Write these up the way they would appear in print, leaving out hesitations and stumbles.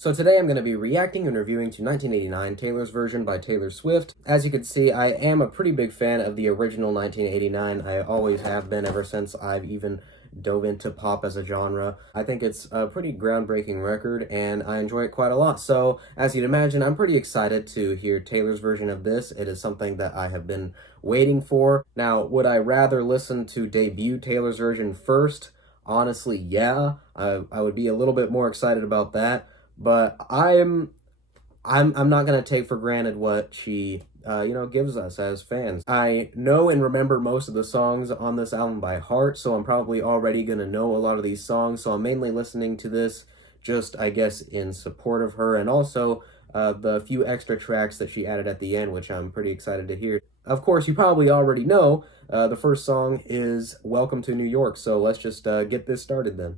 So today I'm going to be reacting and reviewing to 1989, Taylor's version by Taylor Swift. As you can see, I am a pretty big fan of the original 1989. I always have been ever since I've even dove into pop as a genre. I think it's a pretty groundbreaking record and I enjoy it quite a lot. So as you'd imagine, I'm pretty excited to hear Taylor's version of this. It is something that I have been waiting for. Now, would I rather listen to debut Taylor's version first? Honestly, yeah. I would be a little bit more excited about that. But I'm not gonna take for granted what she gives us as fans. I know and remember most of the songs on this album by heart, so I'm probably already gonna know a lot of these songs. So I'm mainly listening to this just, I guess, in support of her, and also the few extra tracks that she added at the end, which I'm pretty excited to hear. Of course, you probably already know the first song is "Welcome to New York," so let's just get this started then.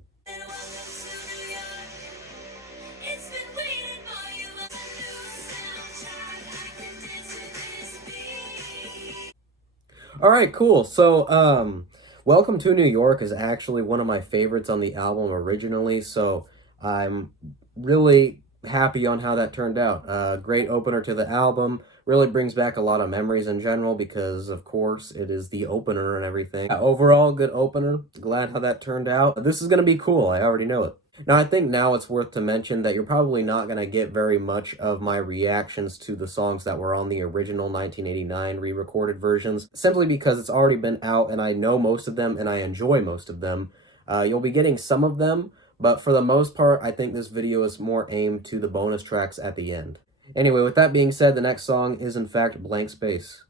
All right, cool. So, Welcome to New York is actually one of my favorites on the album originally, so I'm really happy on how that turned out. Great opener to the album. Really brings back a lot of memories in general because, of course, it is the opener and everything. Overall, good opener. Glad how that turned out. This is going to be cool. I already know it. Now, I think now it's worth to mention that you're probably not going to get very much of my reactions to the songs that were on the original 1989 re-recorded versions, simply because it's already been out and I know most of them and I enjoy most of them. You'll be getting some of them, but for the most part, I think this video is more aimed to the bonus tracks at the end. Anyway, with that being said, the next song is in fact Blank Space.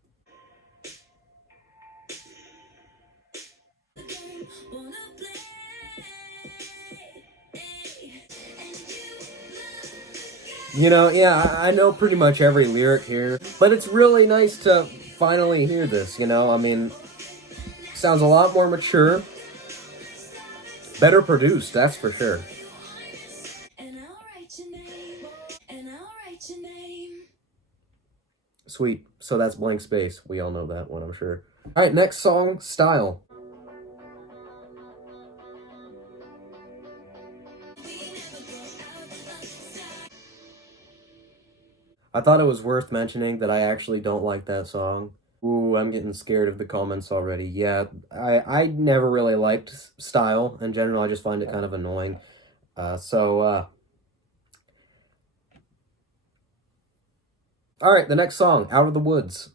Yeah, I know pretty much every lyric here, but it's really nice to finally hear this, I mean, sounds a lot more mature, better produced, that's for sure. Sweet, so that's Blank Space. We all know that one, I'm sure. All right, next song, Style. I thought it was worth mentioning that I actually don't like that song. Ooh, I'm getting scared of the comments already. Yeah, I never really liked Style in general. I just find it kind of annoying. All right, the next song, Out of the Woods.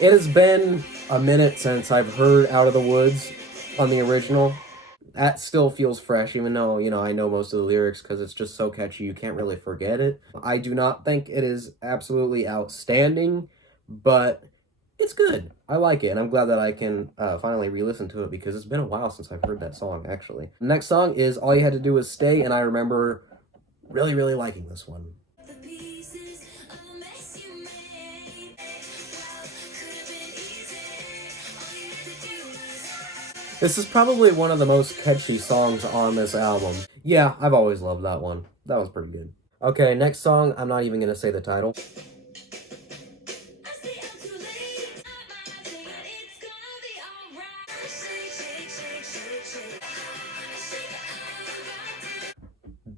It has been a minute since I've heard Out of the Woods on the original. That still feels fresh, even though, I know most of the lyrics because it's just so catchy you can't really forget it. I do not think it is absolutely outstanding, but it's good. I like it, and I'm glad that I can finally re-listen to it because it's been a while since I've heard that song, actually. The next song is All You Had to Do Was Stay, and I remember really, really liking this one. This is probably one of the most catchy songs on this album. Yeah, I've always loved that one. That was pretty good. Okay, next song, I'm not even gonna say the title.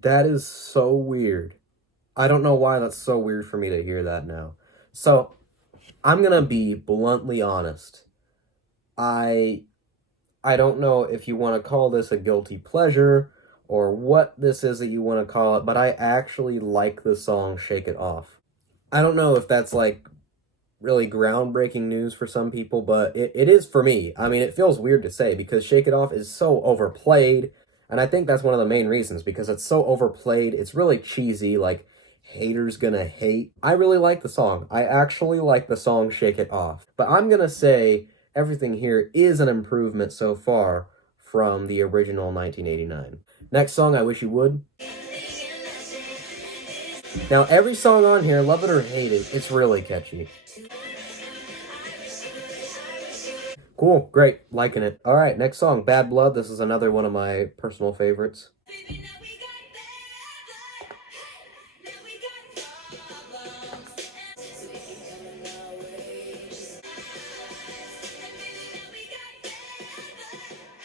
That is so weird. I don't know why that's so weird for me to hear that now. So, I'm gonna be bluntly honest. I don't know if you want to call this a guilty pleasure or what this is that you want to call it, but I actually like the song Shake It Off. I don't know if that's like really groundbreaking news for some people, but it is for me. I mean, it feels weird to say because Shake It Off is so overplayed, and I think that's one of the main reasons because it's so overplayed. It's really cheesy, like haters gonna hate. I really like the song. I actually like the song Shake It Off, but I'm gonna say everything here is an improvement so far from the original 1989. Next song, I Wish You Would. Now, every song on here, love it or hate it, it's really catchy. Cool, great, liking it. All right, next song, Bad Blood. This is another one of my personal favorites.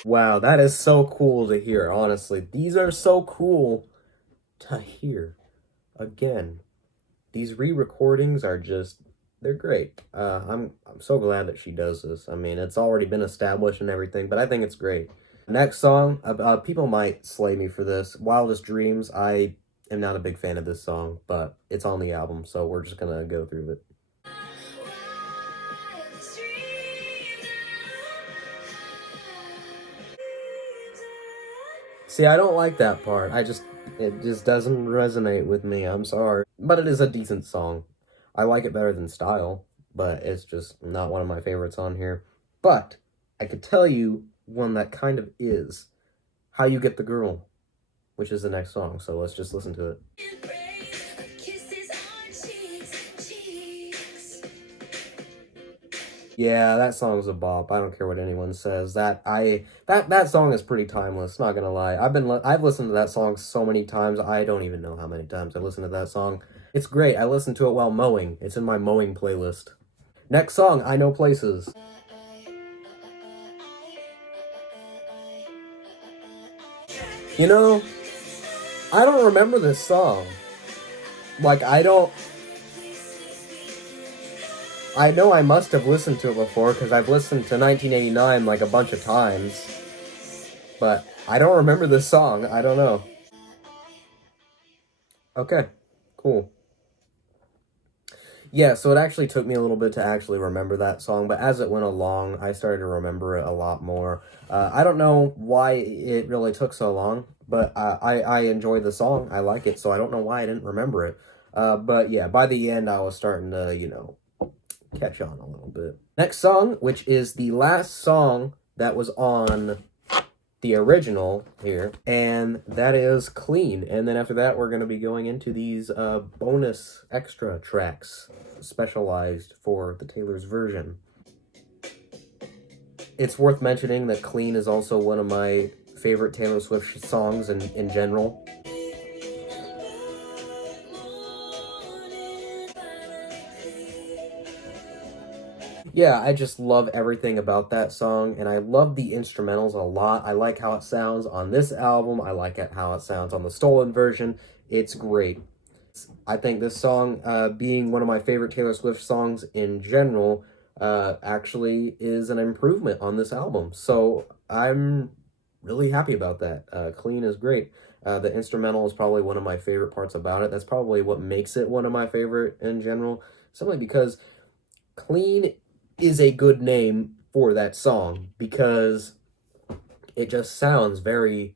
Wow, that is so cool to hear, honestly. These are so cool to hear. Again, these re-recordings are just, they're great. I'm so glad that she does this. I mean, it's already been established and everything, but I think it's great. Next song, people might slay me for this. Wildest Dreams. I am not a big fan of this song, but it's on the album, so we're just gonna go through it. See, I don't like that part. It just doesn't resonate with me. I'm sorry. But it is a decent song. I like it better than Style, but it's just not one of my favorites on here. But I could tell you one that kind of is How You Get the Girl, which is the next song. So let's just listen to it. Yeah, that song's a bop. I don't care what anyone says. That song is pretty timeless, not gonna lie. I've listened to that song so many times. I don't even know how many times I've listened to that song. It's great. I listen to it while mowing. It's in my mowing playlist. Next song, I Know Places. You know, I don't remember this song. Like, I know I must have listened to it before because I've listened to 1989 like a bunch of times, but I don't remember this song. I don't know. Okay, cool. Yeah, so it actually took me a little bit to actually remember that song, but as it went along, I started to remember it a lot more. I don't know why it really took so long, but I enjoy the song. I like it, so I don't know why I didn't remember it. But yeah, by the end, I was starting to, catch on a little bit. Next song, which is the last song that was on the original here, and that is Clean. And then after that, we're going to be going into these bonus extra tracks specialized for the Taylor's version. It's worth mentioning that Clean is also one of my favorite Taylor Swift songs in general. Yeah, I just love everything about that song, and I love the instrumentals a lot. I like how it sounds on this album. I like how it sounds on the stolen version. It's great. I think this song, being one of my favorite Taylor Swift songs in general, actually is an improvement on this album. So I'm really happy about that. Clean is great. The instrumental is probably one of my favorite parts about it. That's probably what makes it one of my favorite in general. Simply because Clean is a good name for that song because it just sounds very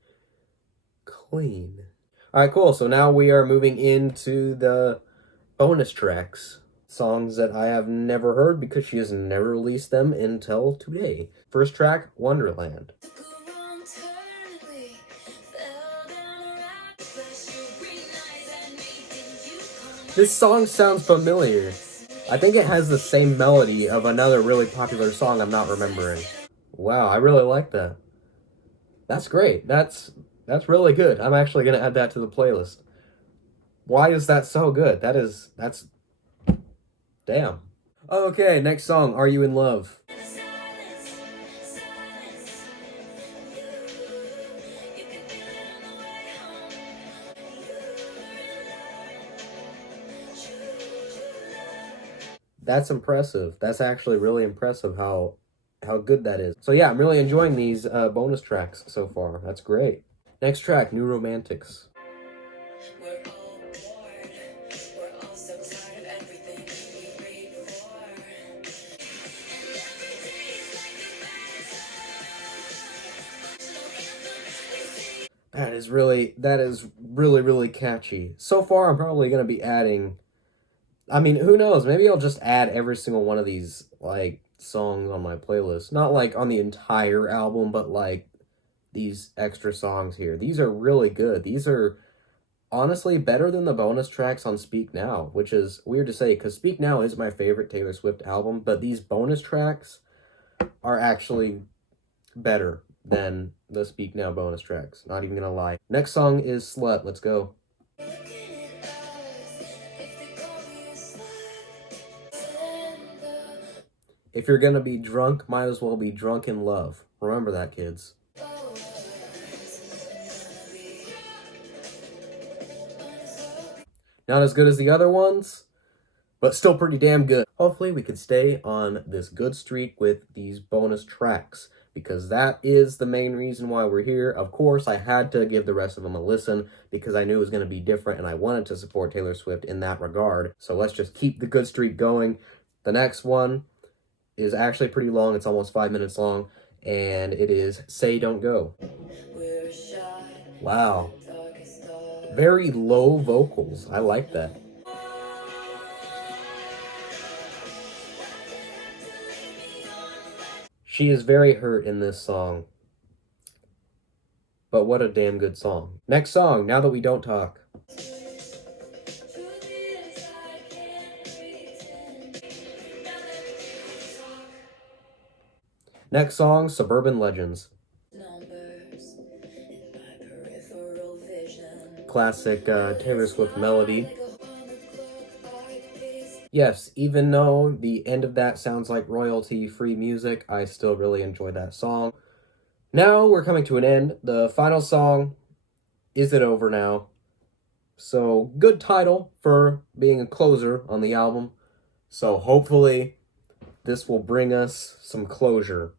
clean. All right, cool. So now we are moving into the bonus tracks. Songs that I have never heard because she has never released them until today. First track, Wonderland. This song sounds familiar. I think it has the same melody of another really popular song I'm not remembering. Wow, I really like that. That's great. That's really good. I'm actually gonna add that to the playlist. Why is that so good? That's damn. Okay, next song, Are You in Love? That's impressive. That's actually really impressive how good that is. So yeah, I'm really enjoying these bonus tracks so far. That's great. Next track, New Romantics. That is really, really catchy. So far, I'm probably gonna be adding. I mean, who knows? Maybe I'll just add every single one of these like songs on my playlist. Not like on the entire album, but like these extra songs here. These are really good. These are honestly better than the bonus tracks on Speak Now, which is weird to say because Speak Now is my favorite Taylor Swift album, but these bonus tracks are actually better than the Speak Now bonus tracks. Not even gonna lie. Next song is Slut. Let's go. If you're gonna be drunk, might as well be drunk in love. Remember that, kids. Not as good as the other ones, but still pretty damn good. Hopefully we could stay on this good streak with these bonus tracks, because that is the main reason why we're here. Of course, I had to give the rest of them a listen because I knew it was going to be different and I wanted to support Taylor Swift in that regard. So let's just keep the good streak going. The next one is actually pretty long. It's almost 5 minutes long, and it is Say Don't Go. Wow. Very low vocals. I like that. She is very hurt in this song. But what a damn good song. Next song, Now That We Don't Talk. Next song, Suburban Legends. Classic Taylor Swift melody. Yes, even though the end of that sounds like royalty-free music, I still really enjoy that song. Now we're coming to an end. The final song, Is It Over Now? So, good title for being a closer on the album. So hopefully this will bring us some closure.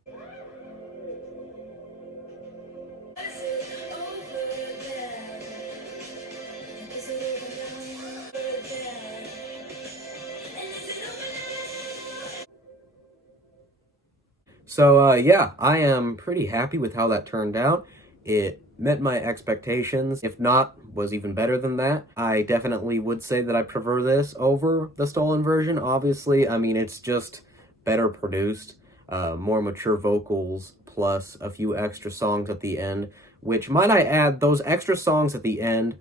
So, yeah, I am pretty happy with how that turned out. It met my expectations. If not, was even better than that. I definitely would say that I prefer this over the stolen version. Obviously, I mean, it's just better produced, more mature vocals, plus a few extra songs at the end, which, might I add, those extra songs at the end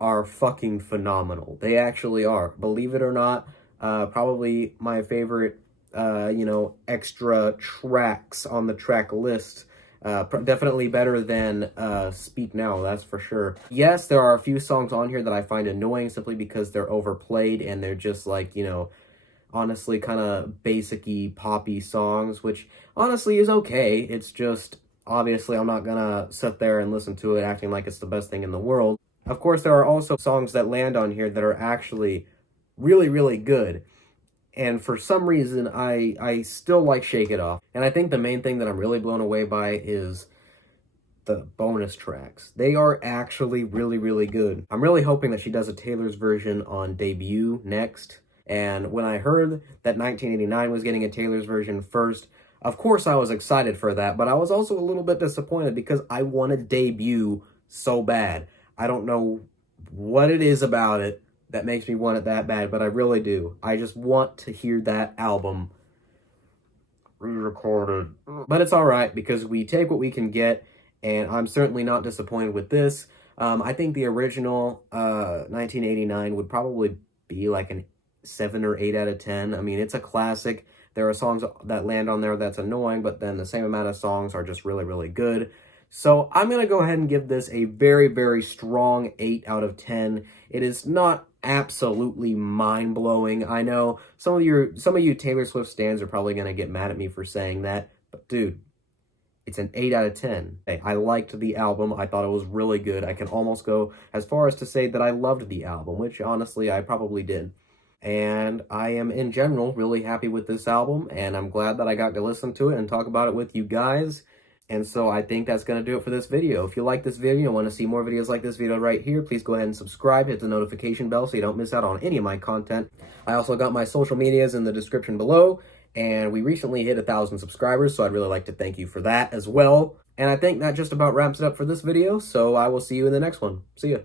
are fucking phenomenal. They actually are. Believe it or not, probably my favorite extra tracks on the track list. Definitely better than Speak Now, that's for sure. Yes, there are a few songs on here that I find annoying simply because they're overplayed and they're just like, honestly kind of basic-y, poppy songs, which honestly is okay. It's just, obviously, I'm not gonna sit there and listen to it acting like it's the best thing in the world. Of course, there are also songs that land on here that are actually really, really good. And for some reason, I still like Shake It Off. And I think the main thing that I'm really blown away by is the bonus tracks. They are actually really, really good. I'm really hoping that she does a Taylor's version on Debut next. And when I heard that 1989 was getting a Taylor's version first, of course I was excited for that, but I was also a little bit disappointed because I wanted Debut so bad. I don't know what it is about it that makes me want it that bad, but I really do. I just want to hear that album re-recorded. But it's alright, because we take what we can get, and I'm certainly not disappointed with this. I think the original 1989 would probably be like an 7 or 8 out of 10. I mean, it's a classic. There are songs that land on there that's annoying, but then the same amount of songs are just really, really good. So I'm going to go ahead and give this a very, very strong 8 out of 10. It is not absolutely mind-blowing. I know some of you Taylor Swift stans are probably going to get mad at me for saying that, but dude, it's an 8 out of 10. Hey, I liked the album. I thought it was really good. I can almost go as far as to say that I loved the album, which honestly I probably did. And I am, in general, really happy with this album, and I'm glad that I got to listen to it and talk about it with you guys. And so I think that's going to do it for this video. If you like this video and want to see more videos like this video right here, please go ahead and subscribe, hit the notification bell so you don't miss out on any of my content. I also got my social medias in the description below, and we recently hit 1,000 subscribers, so I'd really like to thank you for that as well. And I think that just about wraps it up for this video, so I will see you in the next one. See ya.